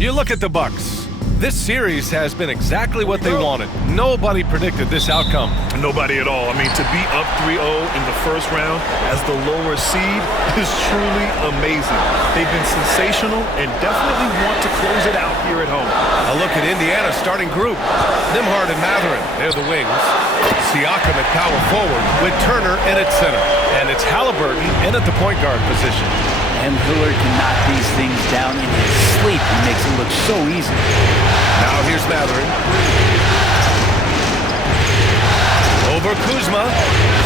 You look at the Bucks. This series has been exactly what they wanted. Nobody predicted this outcome. Nobody at all. I mean, to be up 3-0 in the first round as the lower seed is truly amazing. They've been sensational and definitely want to close it out here at home. A look at Indiana's starting group. Nembhard and Mathurin, they're the wings. Siakam at power forward with Turner in at center. And it's Halliburton in at the point guard position. And Lillard can knock these things down in his sleep. He makes it look so easy. Now here's Mathurin. Over Kuzma.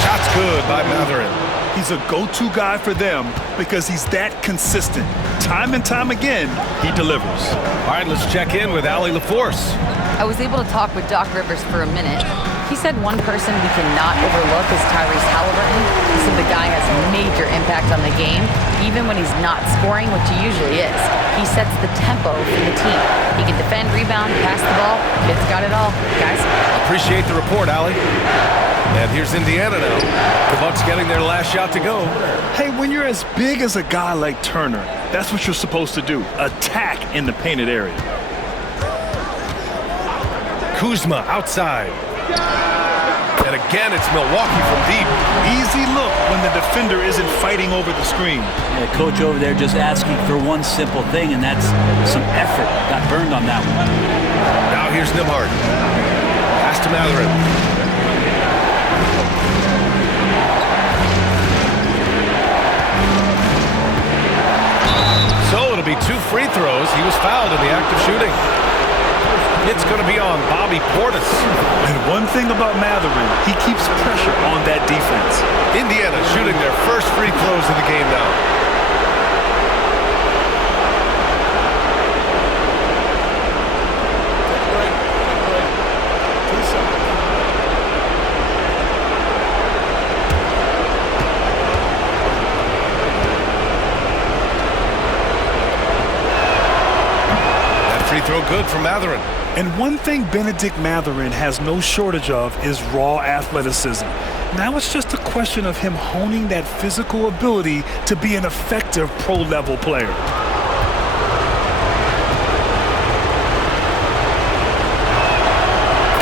Shot's good by Mathurin. He's a go-to guy for them because he's that consistent. Time and time again, he delivers. All right, let's check in with Allie LaForce. I was able to talk with Doc Rivers for a minute. He said one person we cannot overlook is Tyrese Halliburton. He said the guy has major impact on the game, even when he's not scoring, which he usually is. He sets the tempo for the team. He can defend, rebound, pass the ball. Kid's got it all, guys. Appreciate the report, Allie. And here's Indiana now. The Bucks getting their last shot to go. Hey, when you're as big as a guy like Turner, that's what you're supposed to do. Attack in the painted area. Kuzma outside. And again, it's Milwaukee from deep. Easy look when the defender isn't fighting over the screen. Yeah, coach over there just asking for one simple thing, and that's some effort. Got burned on that one. Now here's Nembhard. Pass to Mathurin. So it'll be 2 free throws. He was fouled in the act of shooting. It's going to be on Bobby Portis. And one thing about Mathurin, he keeps pressure on that defense. Indiana shooting their first free throws of the game now. That free throw good from Mathurin. And one thing Benedict Mathurin has no shortage of is raw athleticism. Now it's just a question of him honing that physical ability to be an effective pro-level player.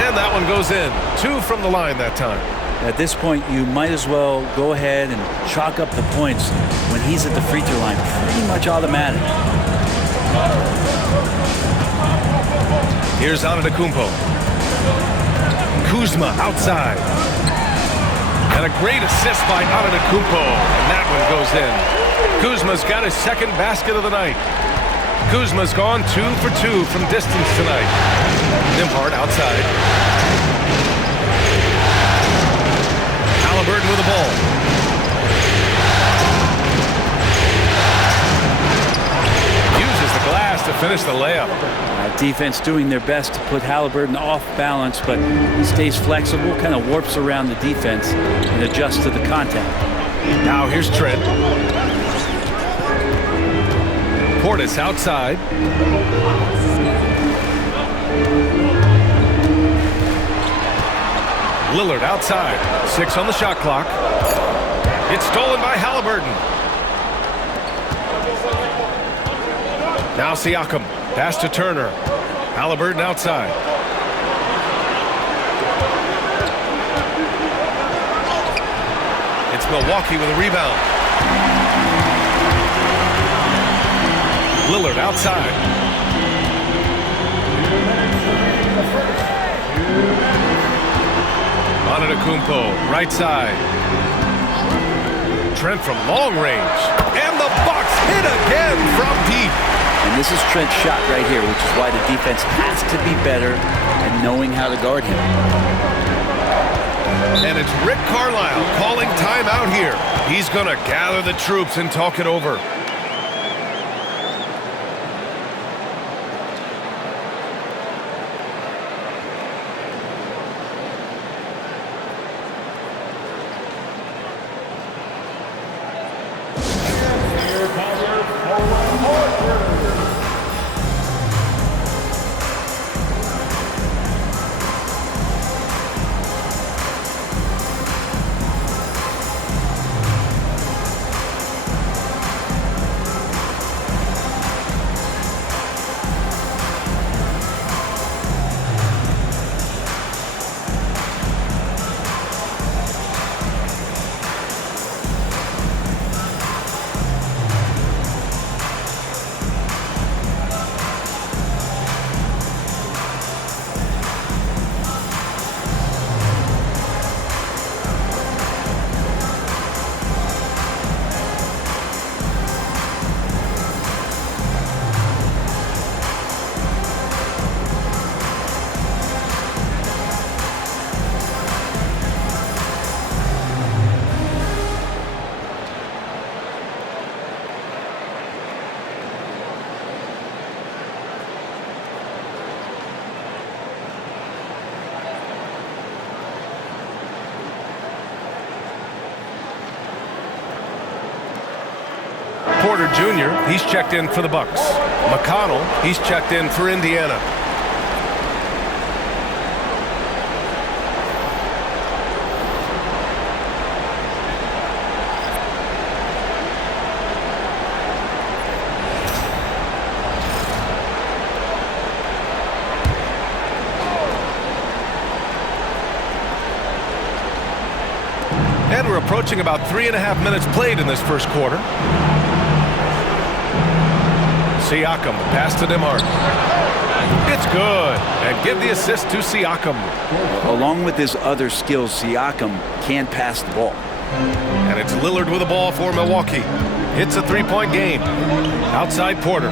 And that one goes in. 2 from the line that time. At this point, you might as well go ahead and chalk up the points when he's at the free throw line. Pretty much automatic. Here's Antetokounmpo. Kuzma outside. And a great assist by Antetokounmpo. And that one goes in. Kuzma's got his second basket of the night. Kuzma's gone 2 for 2 from distance tonight. Nembhard outside. Halliburton with the ball. Uses the glass to finish the layup. Defense doing their best to put Halliburton off balance, but he stays flexible, kind of warps around the defense and adjusts to the contact. Now here's Trent. Portis outside. Lillard outside. 6 on the shot clock. It's stolen by Halliburton. Now Siakam. Pass to Turner. Halliburton outside. It's Milwaukee with a rebound. Lillard outside. Antetokounmpo, right side. Trent from long range. And the Bucks hit again from deep. And this is Trent's shot right here, which is why the defense has to be better at knowing how to guard him. And it's Rick Carlisle calling timeout here. He's going to gather the troops and talk it over. Porter Jr., he's checked in for the Bucks. McConnell, he's checked in for Indiana. And we're approaching about 3.5 minutes played in this first quarter. Siakam, pass to Nembhard. It's good. And give the assist to Siakam. Along with his other skills, Siakam can pass the ball. And it's Lillard with the ball for Milwaukee. It's a three-point game. Outside Porter.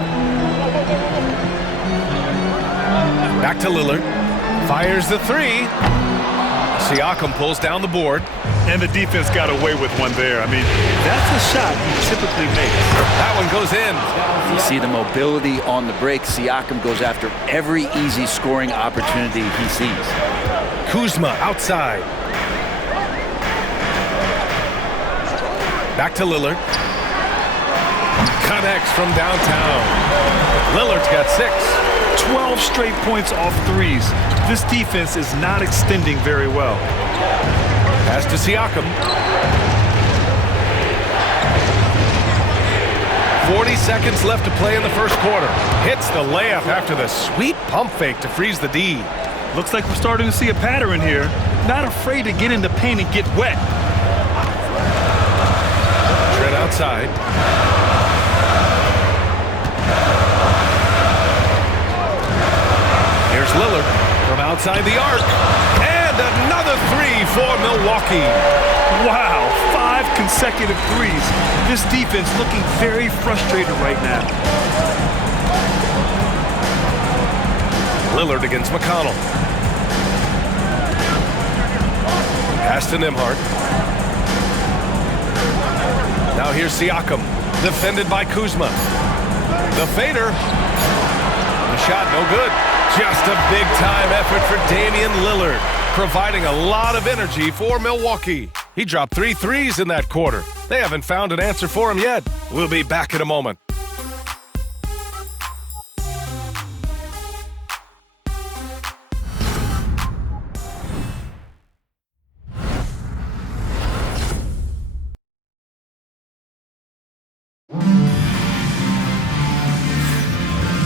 Back to Lillard. Fires the three. Siakam pulls down the board. And the defense got away with one there. I mean, that's a shot he typically makes. That one goes in. You see the mobility on the break. Siakam goes after every easy scoring opportunity he sees. Kuzma outside. Back to Lillard. Connects from downtown. Lillard's got 6. 12 straight points off threes. This defense is not extending very well. Pass to Siakam. 40 seconds left to play in the first quarter. Hits the layup after the sweet pump fake to freeze the D. Looks like we're starting to see a pattern here. Not afraid to get in the paint and get wet. Trent outside. Here's Lillard from outside the arc. And another three for Milwaukee. Wow, 5 consecutive threes. This defense looking very frustrated right now. Lillard against McConnell. Pass to Nembhard. Now here's Siakam, defended by Kuzma. The fader. The shot no good. Just a big-time effort for Damian Lillard, providing a lot of energy for Milwaukee. He dropped 3 threes in that quarter. They haven't found an answer for him yet. We'll be back in a moment.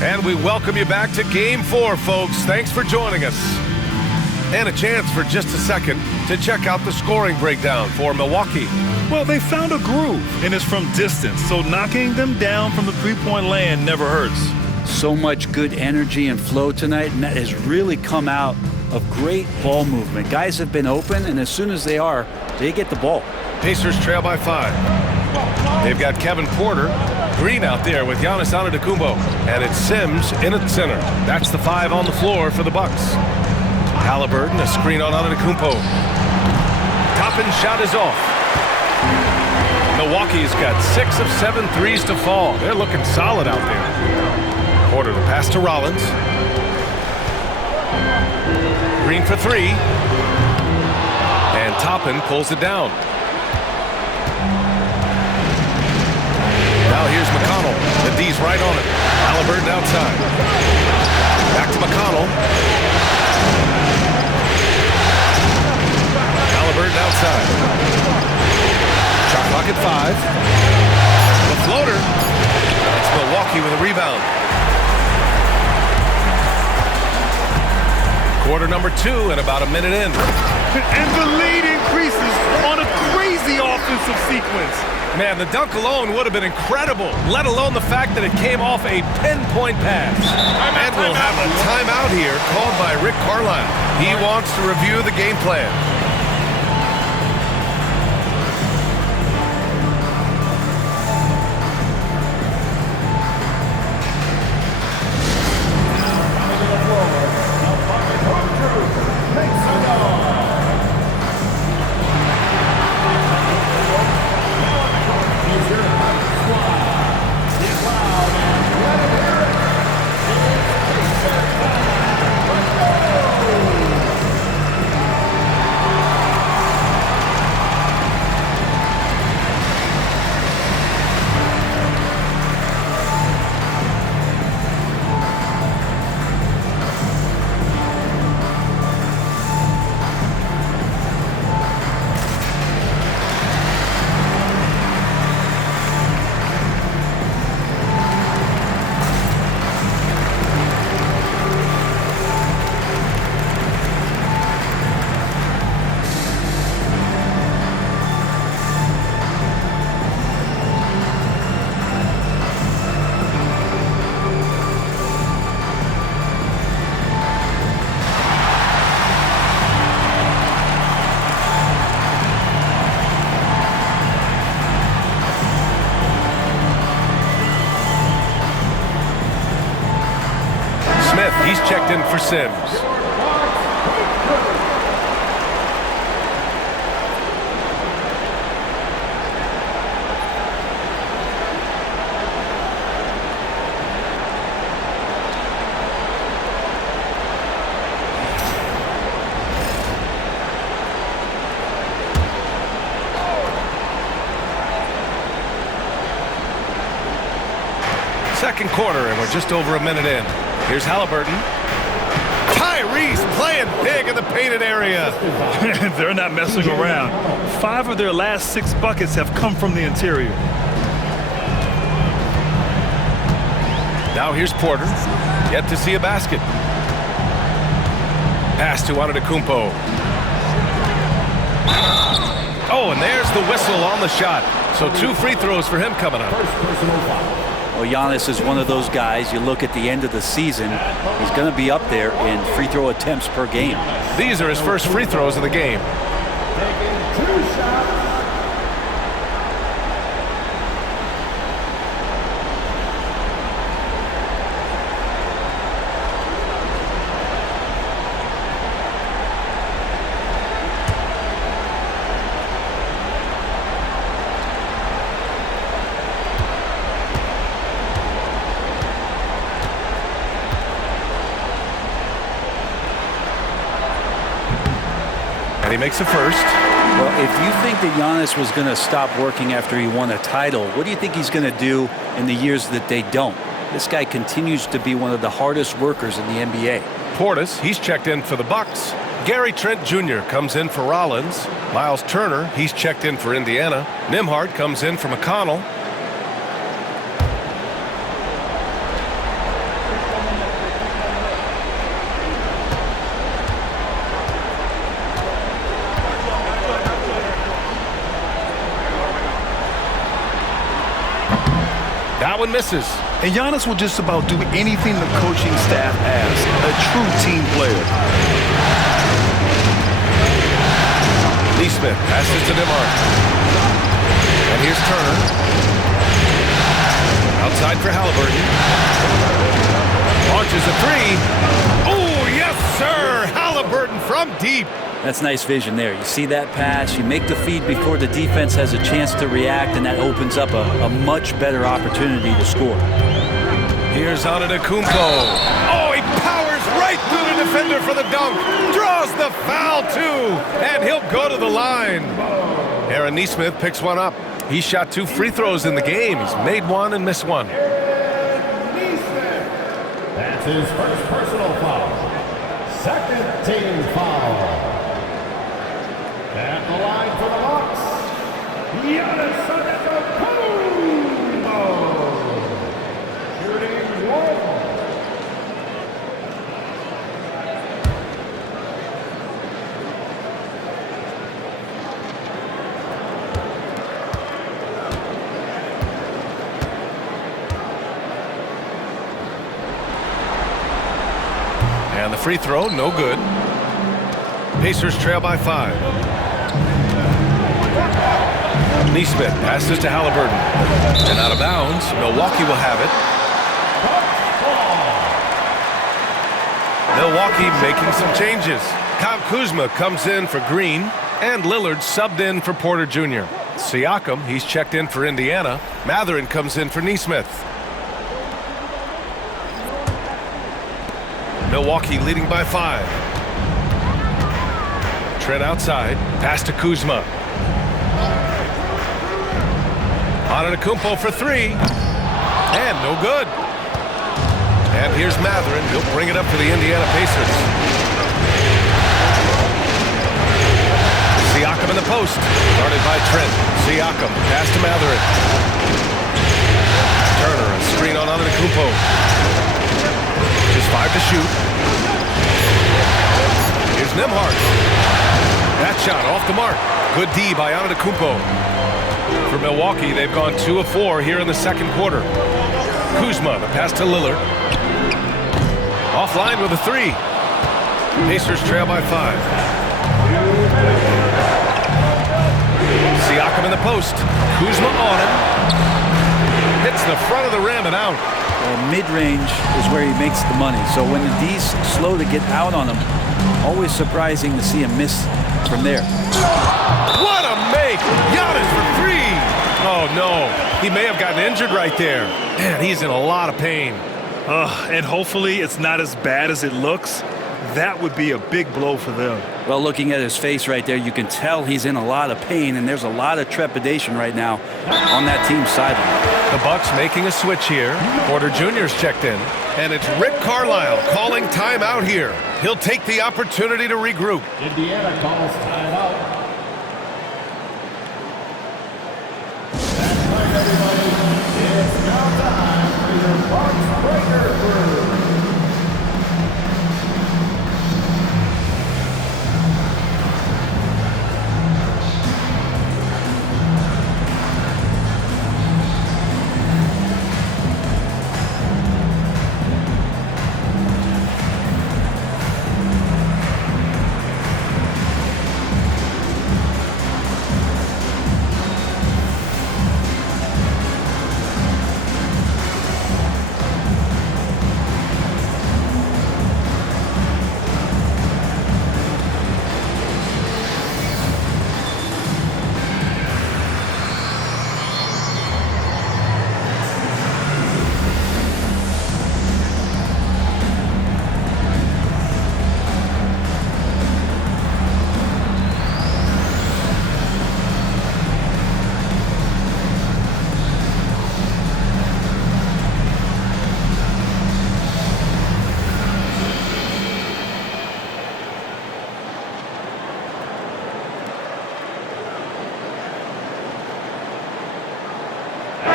And we welcome you back to Game 4, folks. Thanks for joining us. And a chance for just a second to check out the scoring breakdown for Milwaukee. Well, they found a groove, and it's from distance, so knocking them down from the three-point land never hurts. So much good energy and flow tonight, and that has really come out of great ball movement. Guys have been open, and as soon as they are, they get the ball. Pacers trail by 5. They've got Kevin Porter Green out there with Giannis Antetokounmpo, and it's Sims in at center. That's the 5 on the floor for the Bucks. Halliburton, a screen on Antetokounmpo. Toppin shot is off. Milwaukee's got 6 of 7 threes to fall. They're looking solid out there. Porter the pass to Rollins. Green for 3. And Toppin pulls it down. Now here's McConnell. The D's right on it. Halliburton outside. Back to McConnell. Halliburton outside. Shot clock at 5. The floater. It's Milwaukee with a rebound. Quarter number 2 and about a minute in. And the lead increases on a crazy offensive sequence. Man, the dunk alone would have been incredible, let alone the fact that it came off a pinpoint pass. And we'll have a timeout here called by Rick Carlisle. He wants to review the game plan. Smith, he's checked in for Sims. Second quarter, and we're just over a minute in. Here's Halliburton. Tyrese playing big in the painted area. They're not messing around. 5 of their last 6 buckets have come from the interior. Now here's Porter. Yet to see a basket. Pass to Antetokounmpo. Oh, and there's the whistle on the shot. So 2 free throws for him coming up. Well, Giannis is one of those guys, you look at the end of the season, he's going to be up there in free throw attempts per game. These are his first free throws of the game. Taking 2 shots. He makes a first. Well, if you think that Giannis was going to stop working after he won a title, what do you think he's going to do in the years that they don't? This guy continues to be one of the hardest workers in the NBA. Portis, he's checked in for the Bucks. Gary Trent Jr. comes in for Rollins. Miles Turner, he's checked in for Indiana. Nembhard comes in for McConnell. That one misses. And Giannis will just about do anything the coaching staff asks. A true team player. Neesmith passes to Nembhard. And here's Turner. Outside for Halliburton. Launches a 3. Oh, yes, sir! Halliburton from deep. That's nice vision there. You see that pass, you make the feed before the defense has a chance to react, and that opens up a much better opportunity to score. Here's Antetokounmpo. Oh, he powers right through the defender for the dunk. Draws the foul, too. And he'll go to the line. Aaron Neesmith picks one up. He shot 2 free throws in the game. He's made 1 and missed 1. That's his first personal foul. Second team foul. At the line for the Bucks, Giannis Antetokounmpo. Shooting 1. And the free throw, no good. Pacers trail by 5. Neesmith passes to Halliburton. And out of bounds, Milwaukee will have it. Milwaukee making some changes. Kyle Kuzma comes in for Green, and Lillard subbed in for Porter Jr. Siakam, he's checked in for Indiana. Mathurin comes in for Neesmith. Milwaukee leading by 5. Trent outside, pass to Kuzma. Antetokounmpo for 3. And no good. And here's Mathurin. He'll bring it up for the Indiana Pacers. Siakam in the post. Guarded by Trent. Siakam, pass to Mathurin. Turner, a screen on Antetokounmpo. Just 5 to shoot. Here's Nembhard. That shot off the mark. Good D by Antetokounmpo. For Milwaukee, they've gone 2 of 4 here in the second quarter. Kuzma, the pass to Lillard. Offline with a 3. Pacers trail by 5. Siakam in the post. Kuzma on him. Hits the front of the rim and out. Well, mid-range is where he makes the money. So when the D's slow to get out on him, always surprising to see him miss from there. What a make! Giannis for three! Oh, no. He may have gotten injured right there. Man, he's in a lot of pain. And hopefully it's not as bad as it looks. That would be a big blow for them. Well, looking at his face right there, you can tell he's in a lot of pain, and there's a lot of trepidation right now on that team's sideline. The Bucks making a switch here. Porter Jr.'s checked in. And it's Rick Carlisle calling timeout here. He'll take the opportunity to regroup. Indiana calls timeout. That's right, everybody. It's now time for your Bucks Breaker Crew.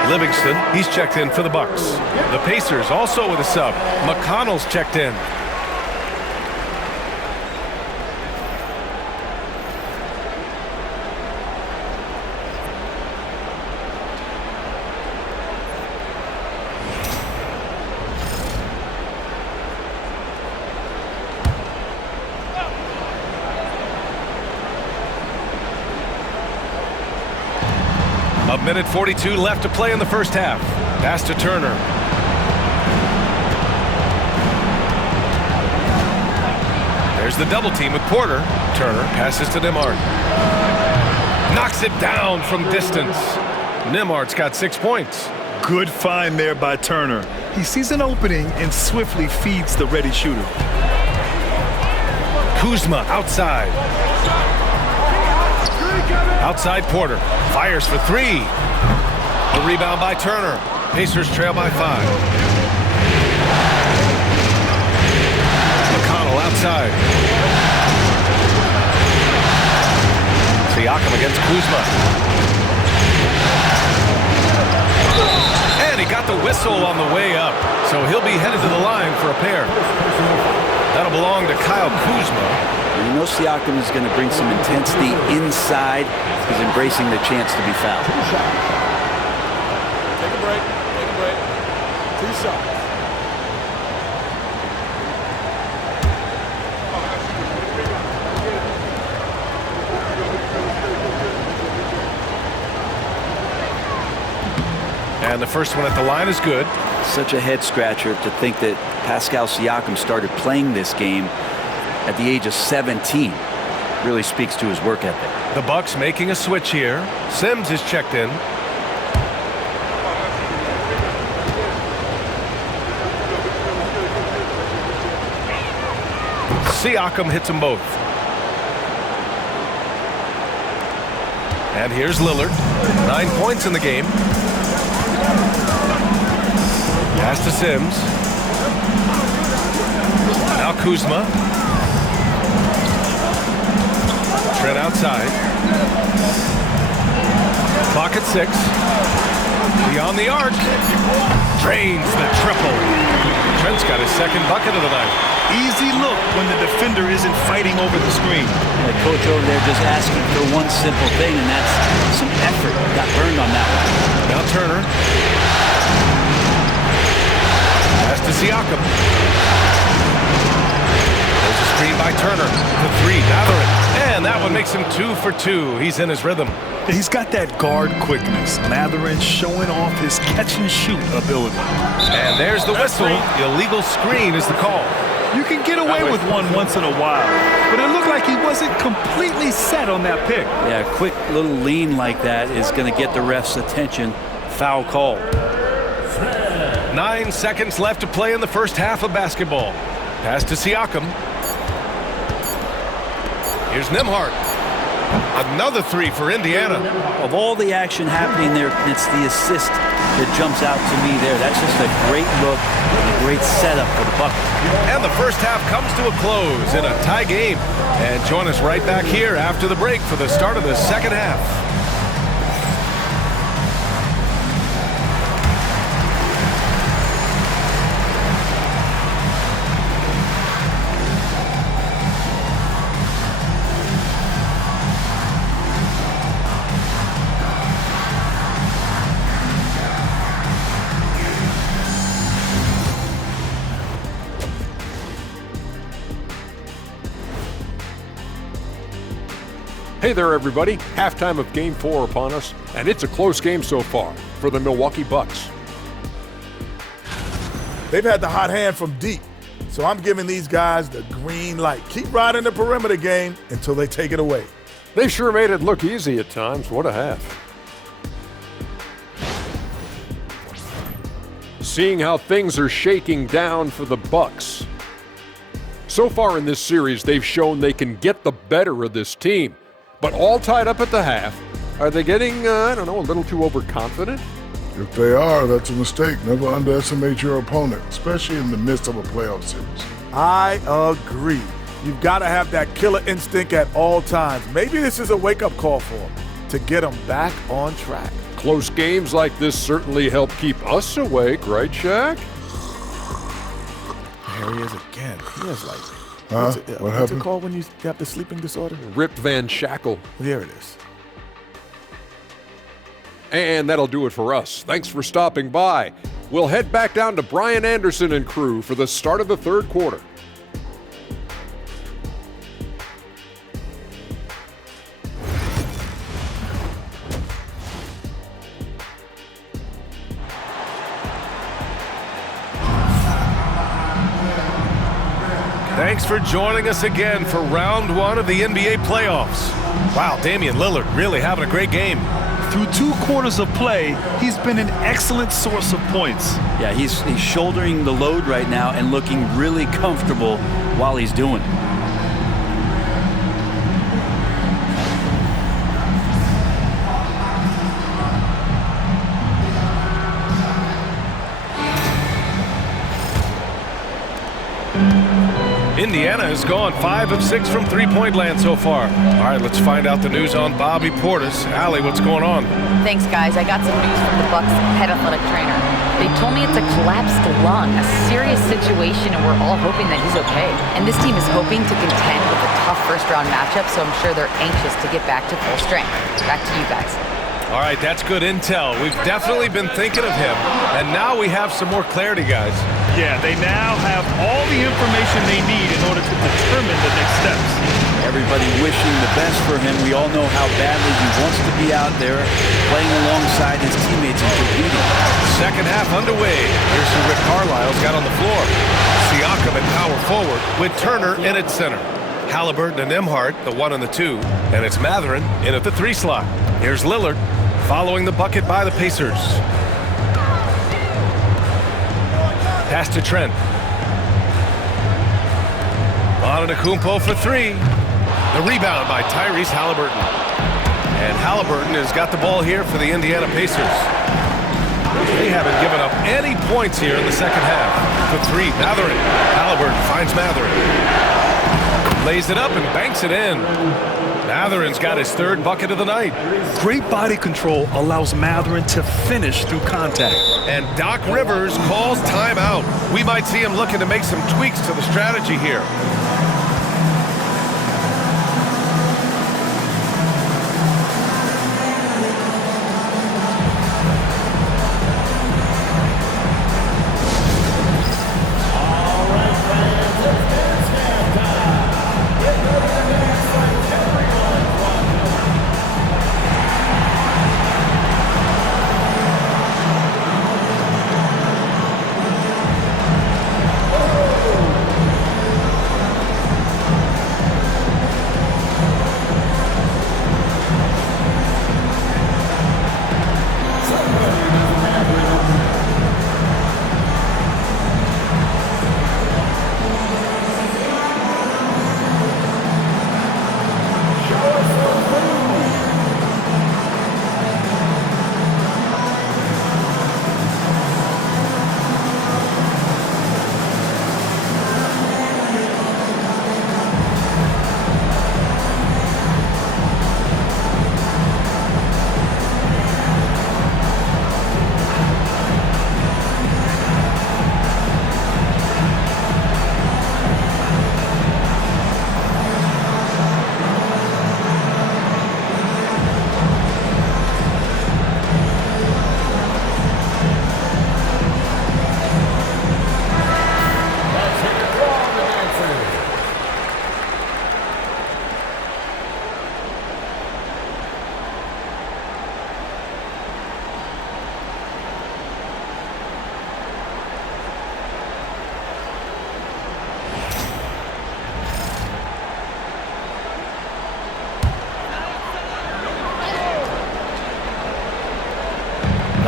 Livingston, he's checked in for the Bucks. The Pacers also with a sub. McConnell's checked in. A minute 42 left to play in the first half. Pass to Turner. There's the double team with Porter. Turner passes to Nembhard. Knocks it down from distance. Nembhard's got 6 points. Good find there by Turner. He sees an opening and swiftly feeds the ready shooter. Kuzma outside. Outside Porter. Fires for three. The rebound by Turner. Pacers trail by 5. McConnell outside. Siakam against Kuzma. And he got the whistle on the way up. So he'll be headed to the line for a pair. That'll belong to Kyle Kuzma. You know Siakam is going to bring some intensity inside. He's embracing the chance to be fouled. Take a break. Take a break. 2 shots. And the first one at the line is good. Such a head scratcher to think that Pascal Siakam started playing this game at the age of 17. Really speaks to his work ethic. The Bucks making a switch here. Sims is checked in. Siakam hits them both. And here's Lillard. 9 points in the game. Pass to Sims. Now Kuzma. Trent outside. Clock at 6. Beyond the arc. Drains the triple. Trent's got his second bucket of the night. Easy look when the defender isn't fighting over the screen. The coach over there just asking for one simple thing, and that's some effort. Got burned on that one. Now Turner. Pass to Siakam. There's a Screen by Turner. The three, Matherin. And that one makes him 2 for 2. He's in his rhythm. He's got that guard quickness. Matherin showing off his catch-and-shoot ability. And there's the whistle. Illegal screen is the call. You can get away with one once in a while, but it looked like he wasn't completely set on that pick. Yeah, a quick little lean like that is going to get the ref's attention. Foul call. 9 seconds left to play in the first half of basketball. Pass to Siakam. Here's Nembhard. Another three for Indiana. Of all the action happening there, it's the assist that jumps out to me there. That's just a great look and a great setup for the Bucks. And the first half comes to a close in a tie game. And join us right back here after the break for the start of the second half. Hey there, everybody. Halftime of Game 4 upon us, and it's a close game so far for the Milwaukee Bucks. They've had the hot hand from deep, so I'm giving these guys the green light. Keep riding the perimeter game until they take it away. They sure made it look easy at times. What a half. Seeing how things are shaking down for the Bucks. So far in this series, they've shown they can get the better of this team. But all tied up at the half. Are they getting, a little too overconfident? If they are, that's a mistake. Never underestimate your opponent, especially in the midst of a playoff series. I agree. You've got to have that killer instinct at all times. Maybe this is a wake-up call for them to get them back on track. Close games like this certainly help keep us awake, right, Shaq? There he is again. He is like... What What's happened? it called when you have the sleeping disorder? Rip Van Shackle. There it is. And that'll do it for us. Thanks for stopping by. We'll head back down to Brian Anderson and crew for the start of the third quarter. Thanks for joining us again for round one of the NBA playoffs. Wow, Damian Lillard really having a great game. Through 2 quarters of play, he's been an excellent source of points. Yeah, he's shouldering the load right now and looking really comfortable while he's doing it. Indiana has gone 5 of 6 from three-point land so far. All right, let's find out the news on Bobby Portis. Allie, what's going on? Thanks, guys. I got some news from the Bucks head athletic trainer. They told me it's a collapsed lung, a serious situation, and we're all hoping that he's okay. And this team is hoping to contend with a tough first-round matchup, so I'm sure they're anxious to get back to full strength. Back to you guys. All right, that's good intel. We've definitely been thinking of him, and now we have some more clarity, guys. Yeah, they now have all the information they need in order to determine the next steps. Everybody wishing the best for him. We all know how badly he wants to be out there playing alongside his teammates and competing. Second half underway. Here's who Rick Carlisle's got on the floor. Siakam at power forward with Turner in at center. Halliburton and Nembhard, the 1 and the 2, and it's Matherin in at the 3 slot. Here's Lillard following the bucket by the Pacers. Pass to Trent. Antetokounmpo for 3. The rebound by Tyrese Halliburton. And Halliburton has got the ball here for the Indiana Pacers. They haven't given up any points here in the second half. For 3, Matherin. Halliburton finds Matherin. Lays it up and banks it in. Matherin's got his 3rd bucket of the night. Great body control allows Matherin to finish through contact. And Doc Rivers calls timeout. We might see him looking to make some tweaks to the strategy here.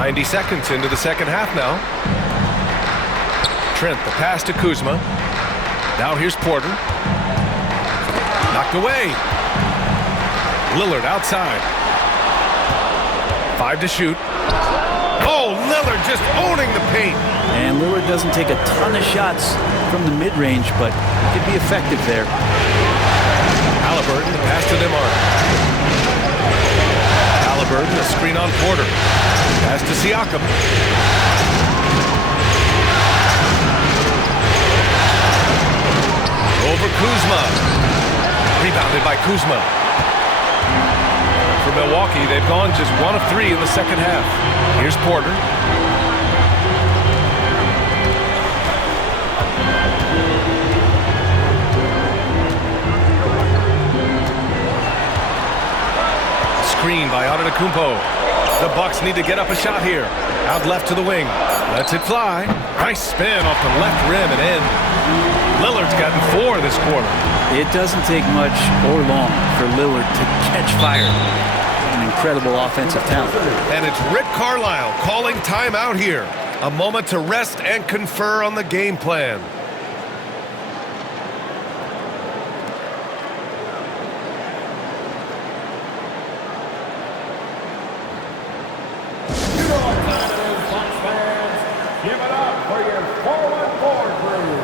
90 seconds into the second half now. Trent, the pass to Kuzma. Now here's Porter. Knocked away. Lillard outside. 5 to shoot. Oh, Lillard just owning the paint. And Lillard doesn't take a ton of shots from the mid-range, but could be effective there. Halliburton, the pass to Demar. Halliburton, a screen on Porter. Pass to Siakam. Over Kuzma. Rebounded by Kuzma. For Milwaukee, they've gone just 1 of 3 in the second half. Here's Porter. Screen by Antetokounmpo. The Bucks need to get up a shot here. Out left to the wing. Lets it fly. Nice spin off the left rim and in. Lillard's gotten 4 this quarter. It doesn't take much or long for Lillard to catch fire. An incredible offensive talent. And it's Rick Carlisle calling timeout here. A moment to rest and confer on the game plan. You know what time it is, Bucks fans. Give it up for your 4-1-4 crew.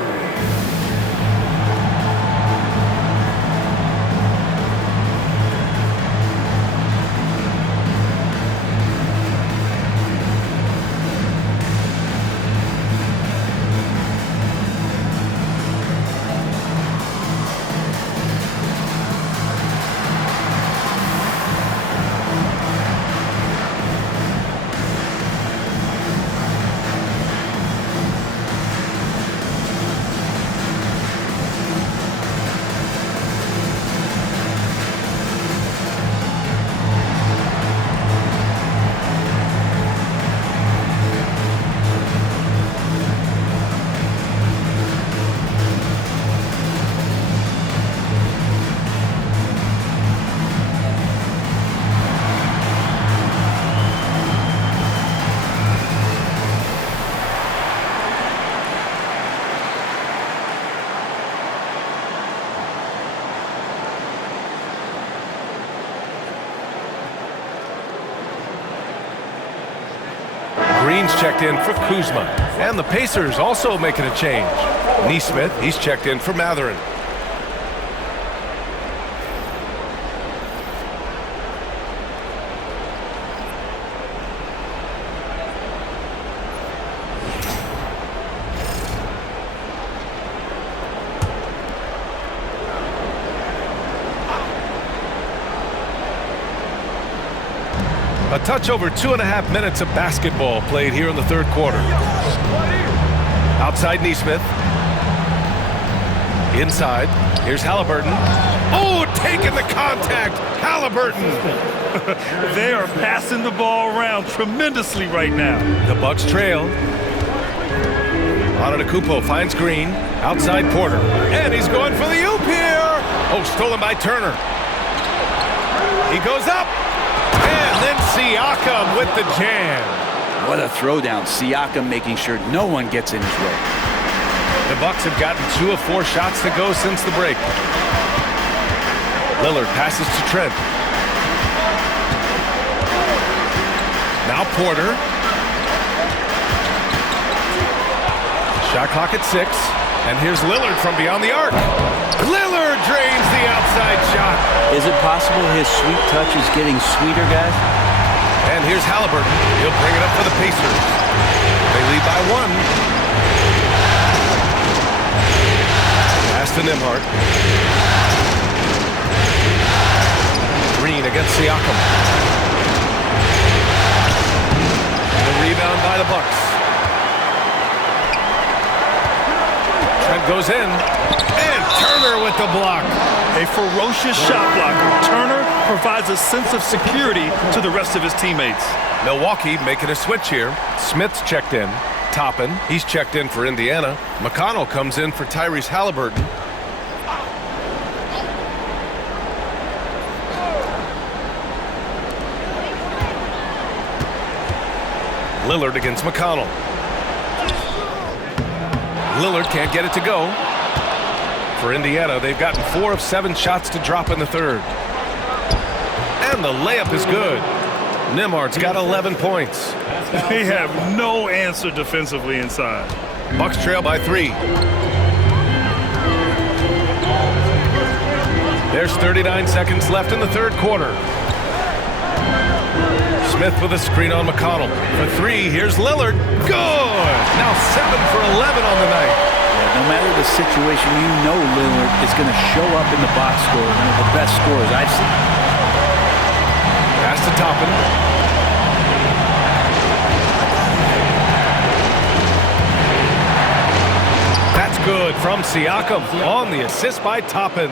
Green's checked in for Kuzma. And the Pacers also making a change. Nesmith, he's checked in for Matherin. A touch over 2.5 minutes of basketball played here in the third quarter. Outside Nesmith. Inside. Here's Halliburton. Oh, taking the contact. Halliburton. They are passing the ball around tremendously right now. The Bucks trail. Antetokounmpo finds Green. Outside Porter. And he's going for the oop here. Oh, stolen by Turner. He goes up. And then Siakam with the jam. What a throwdown. Siakam making sure no one gets in his way. The Bucks have gotten 2 of 4 shots to go since the break. Lillard passes to Trent. Now Porter. Shot clock at 6. And here's Lillard from beyond the arc. Lillard drains the outside shot. Is it possible his sweet touch is getting sweeter, guys? And here's Halliburton. He'll bring it up for the Pacers. They lead by 1. Pass to Nembhard. Green against Siakam. The rebound by the Bucks. Trent goes in. And Turner with the block. A ferocious shot blocker. Turner provides a sense of security to the rest of his teammates. Milwaukee making a switch here. Smith's checked in. Toppin, he's checked in for Indiana. McConnell comes in for Tyrese Halliburton. Lillard against McConnell. Lillard can't get it to go. For Indiana, they've gotten 4 of 7 shots to drop in the third. And the layup is good. Nembhard's got 11 points. They have no answer defensively inside. Bucks trail by 3. There's 39 seconds left in the third quarter. Smith with a screen on McConnell. For 3, here's Lillard. Good! Now 7 for 11 on the night. No matter the situation, you know Lillard is going to show up in the box score. One of the best scorers I've seen. Pass to Toppin. That's good from Siakam on the assist by Toppin.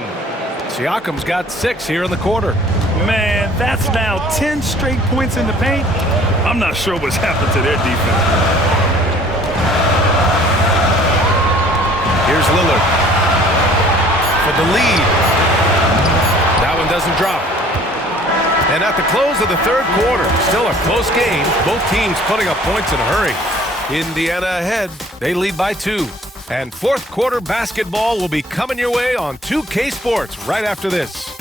Siakam's got 6 here in the quarter. Man, that's now 10 straight points in the paint. I'm not sure what's happened to their defense. Here's Lillard for the lead. That one doesn't drop. And at the close of the third quarter, still a close game. Both teams putting up points in a hurry. Indiana ahead. They lead by 2. And fourth quarter basketball will be coming your way on 2K Sports right after this.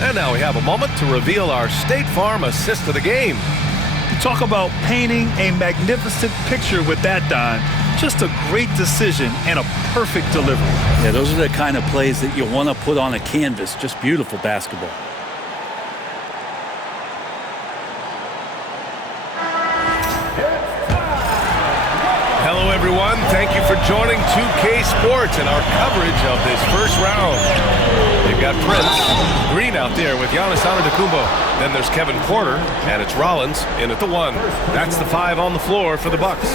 And now we have a moment to reveal our State Farm assist of the game. Talk about painting a magnificent picture with that, Don. Just a great decision and a perfect delivery. Yeah, those are the kind of plays that you want to put on a canvas. Just beautiful basketball. Hello, everyone. Thank you for joining 2K Sports and our coverage of this first round. They've got Prince Green out there with Giannis Antetokounmpo. Then there's Kevin Porter, and it's Rollins in at the 1. That's the 5 on the floor for the Bucks.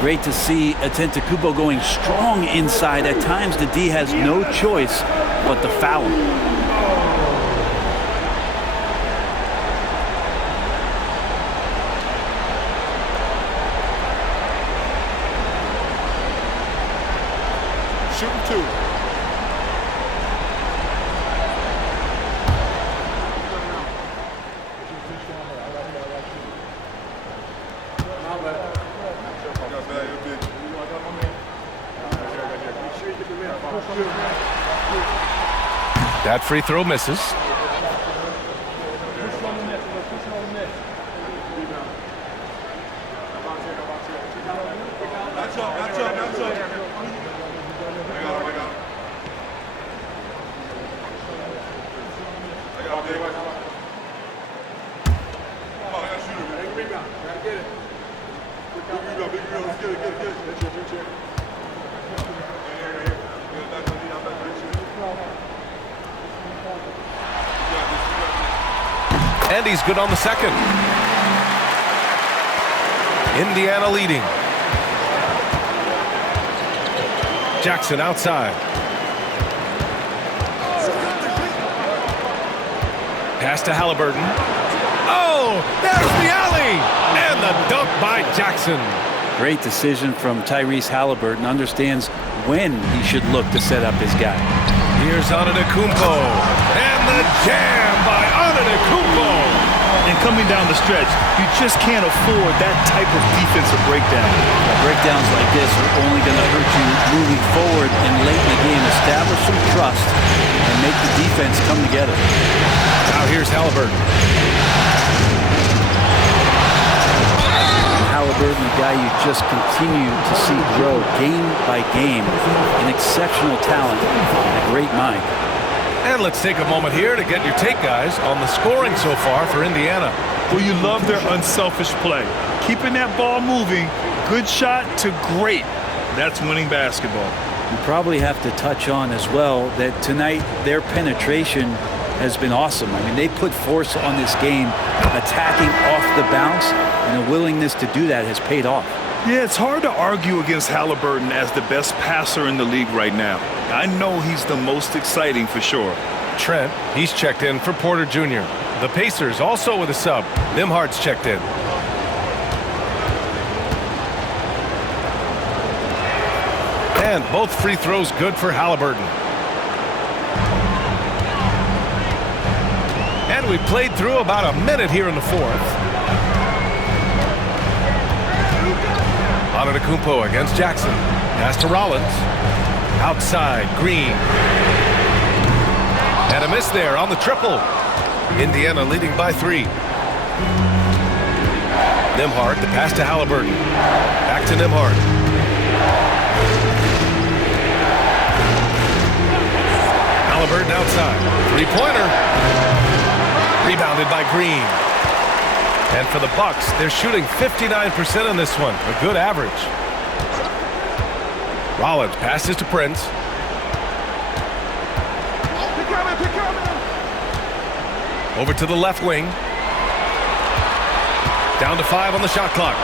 Great to see Antetokounmpo going strong inside. At times, the D has no choice but to foul him. Shooting 2. That free throw misses. And he's good on the second. Indiana leading. Jackson outside. Pass to Halliburton. Oh, there's the alley! And the dunk by Jackson. Great decision from Tyrese Halliburton. Understands when he should look to set up his guy. Here's Antetokounmpo. And the jam by Antetokounmpo. And coming down the stretch, you just can't afford that type of defensive breakdown. Breakdowns like this are only going to hurt you moving forward and late in the game. Establish some trust and make the defense come together. Now here's Halliburton. Halliburton, a guy you just continue to see grow game by game. An exceptional talent and a great mind. And let's take a moment here to get your take, guys, on the scoring so far for Indiana. Well, you love their unselfish play. Keeping that ball moving, good shot to great. That's winning basketball. You probably have to touch on as well that tonight their penetration has been awesome. I mean, they put force on this game, attacking off the bounce, and a willingness to do that has paid off. Yeah, it's hard to argue against Halliburton as the best passer in the league right now. I know he's the most exciting for sure. Trent, he's checked in for Porter Jr. The Pacers also with a sub. Nembhard's checked in. And both free throws good for Halliburton. And we played through about a minute here in the fourth. Antetokounmpo against Jackson. Pass to Rollins. Outside, Green. And a miss there on the triple. Indiana leading by 3. Nembhard, the pass to Halliburton. Back to Nembhard. Halliburton outside. Three-pointer. Rebounded by Green. And for the Bucks, they're shooting 59% in this one. A good average. Rollins passes to Prince. Over to the left wing. Down to 5 on the shot clock.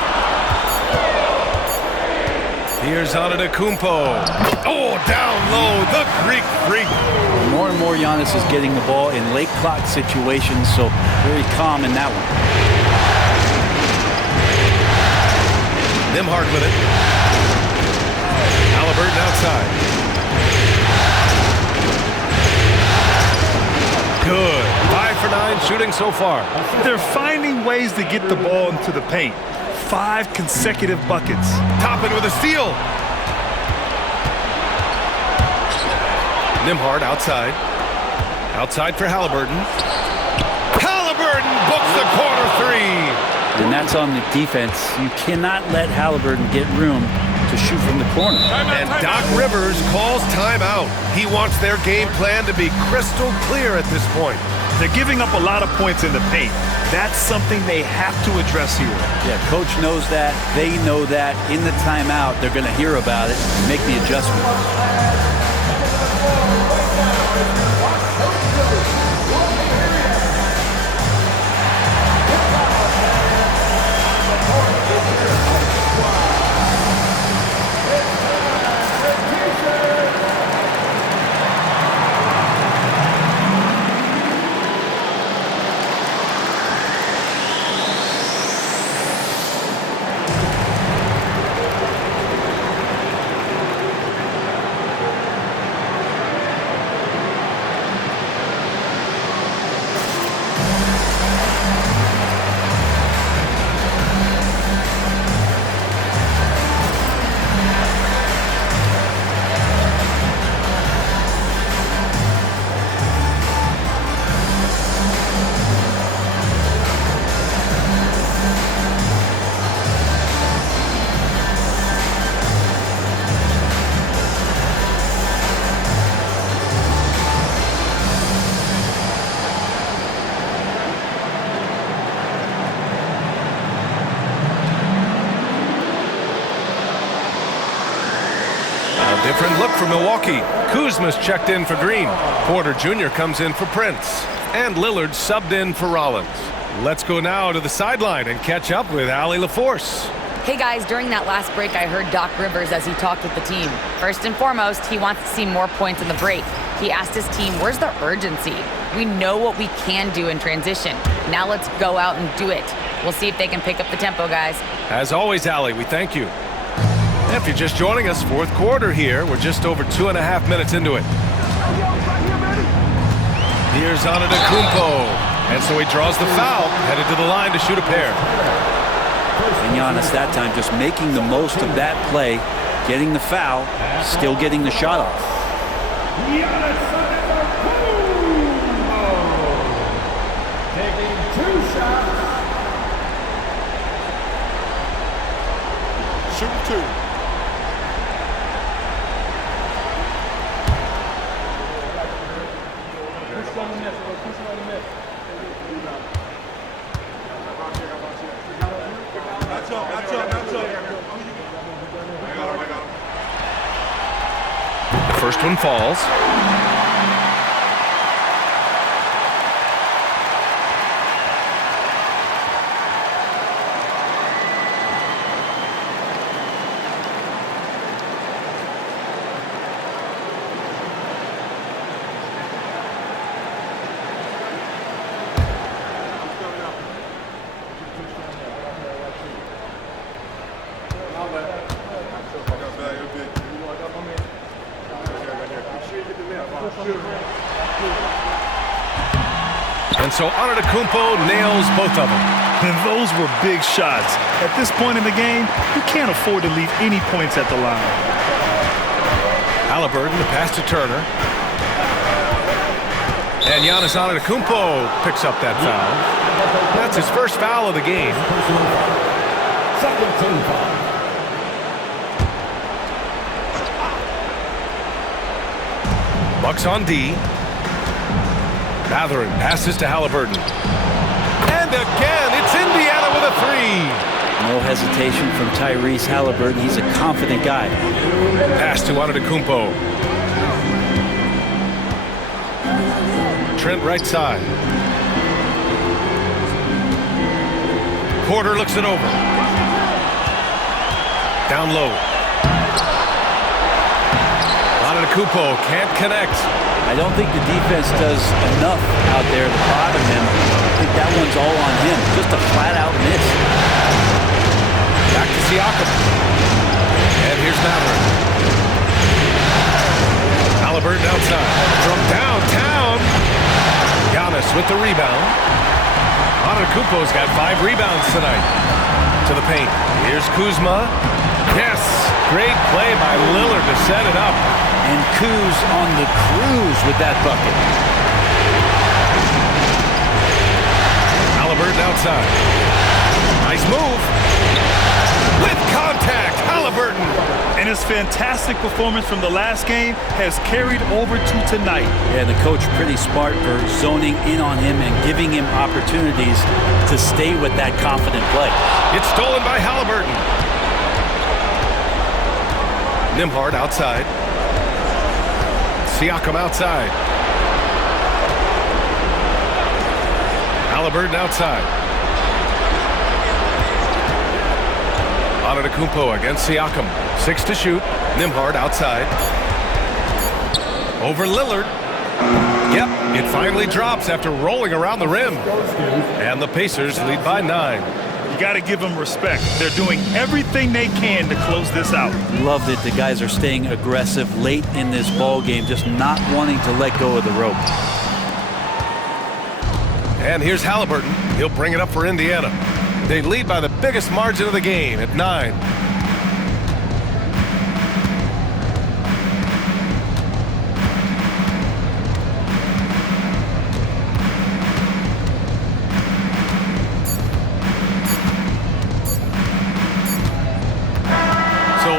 Here's Antetokounmpo. Oh, down low, the Greek freak. More and more Giannis is getting the ball in late clock situations, so very calm in that one. Nembhard with it. Halliburton outside. Good. 5 for 9 shooting so far. They're finding ways to get the ball into the paint. 5 consecutive buckets. Toppin with a steal. Nembhard outside. Outside for Halliburton. Halliburton books the corner 3. And that's on the defense. You cannot let Halliburton get room to shoot from the corner. And Doc Rivers calls timeout. He wants their game plan to be crystal clear at this point. They're giving up a lot of points in the paint. That's something they have to address here. Yeah, coach knows that. They know that. In the timeout, they're going to hear about it and make the adjustment. Different look for Milwaukee. Kuzma's checked in for Green. Porter Jr. comes in for Prince. And Lillard subbed in for Rollins. Let's go now to the sideline and catch up with Allie LaForce. Hey guys, during that last break, I heard Doc Rivers as he talked with the team. First and foremost, he wants to see more points in the break. He asked his team, where's the urgency? We know what we can do in transition. Now let's go out and do it. We'll see if they can pick up the tempo, guys. As always, Allie, we thank you. If you're just joining us, fourth quarter here. We're just over 2.5 minutes into it. Here's Antetokounmpo. And so he draws the foul, headed to the line to shoot a pair. And Giannis that time just making the most of that play, getting the foul, still getting the shot off. Taking 2 shots. Shoot 2. The first one falls. And so Antetokounmpo nails both of them. And those were big shots. At this point in the game, you can't afford to leave any points at the line. Halliburton, the pass to Turner. And Giannis Antetokounmpo picks up that foul. That's his first foul of the game. Second team foul. Bucks on D. Mathurin passes to Halliburton. And again, it's Indiana with a three. No hesitation from Tyrese Halliburton. He's a confident guy. Pass to Antetokounmpo. Trent right side. Porter looks it over. Down low. Antetokounmpo can't connect. I don't think the defense does enough out there to bother him. I think that one's all on him. Just a flat-out miss. Back to Siakam. And here's Mathurin. Halliburton outside. From downtown. Giannis with the rebound. Antetokounmpo's got 5 rebounds tonight. To the paint. Here's Kuzma. Yes! Great play by Lillard to set it up. And Kuz on the cruise with that bucket. Halliburton outside. Nice move. With contact, Halliburton. And his fantastic performance from the last game has carried over to tonight. Yeah, the coach pretty smart for zoning in on him and giving him opportunities to stay with that confident play. It's stolen by Halliburton. Nembhard outside. Siakam outside. Halliburton outside. Antetokounmpo against Siakam. 6 to shoot. Nembhard outside. Over Lillard. Yep, it finally drops after rolling around the rim. And the Pacers lead by 9. You got to give them respect. They're doing everything they can to close this out. Loved it. The guys are staying aggressive late in this ball game, just not wanting to let go of the rope. And here's Halliburton. He'll bring it up for Indiana. They lead by the biggest margin of the game at 9.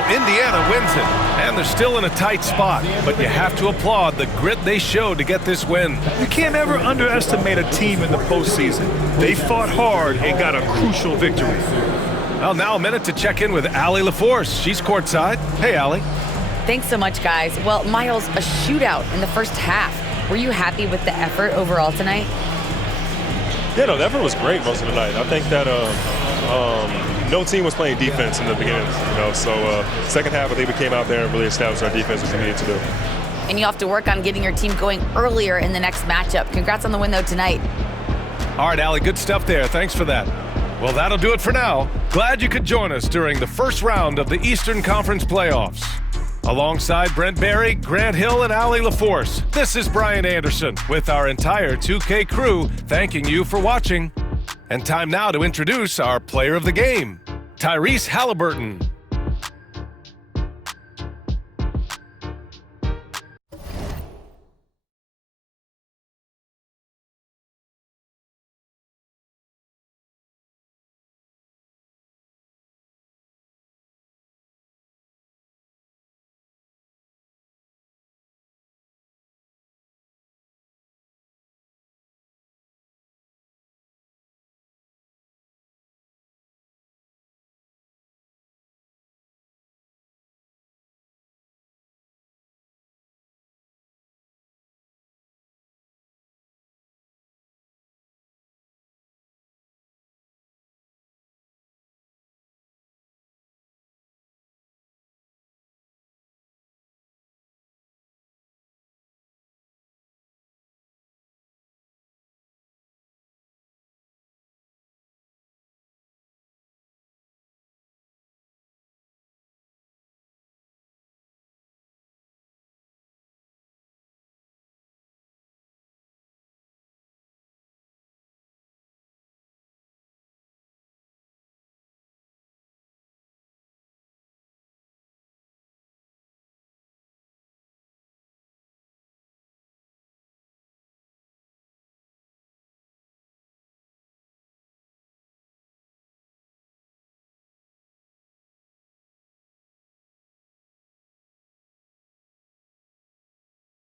Indiana wins it, and they're still in a tight spot, but you have to applaud the grit they showed to get this win. You can't ever underestimate a team in the postseason. They fought hard and got a crucial victory. Well, now a minute to check in with Allie LaForce. She's courtside. Hey, Allie. Thanks so much, guys. Well, Miles, a shootout in the first half. Were you happy with the effort overall tonight? Yeah, no, the effort was great most of the night. I think that no team was playing defense in the beginning, so second half I think we came out there and really established our defense as we needed to do. And you have to work on getting your team going earlier in the next matchup. Congrats on the win, though, tonight. All right, Allie, good stuff there. Thanks for that. Well, that'll do it for now. Glad you could join us during the first round of the Eastern Conference playoffs. Alongside Brent Barry, Grant Hill, and Allie LaForce, this is Brian Anderson with our entire 2K crew thanking you for watching. And time now to introduce our player of the game, Tyrese Halliburton.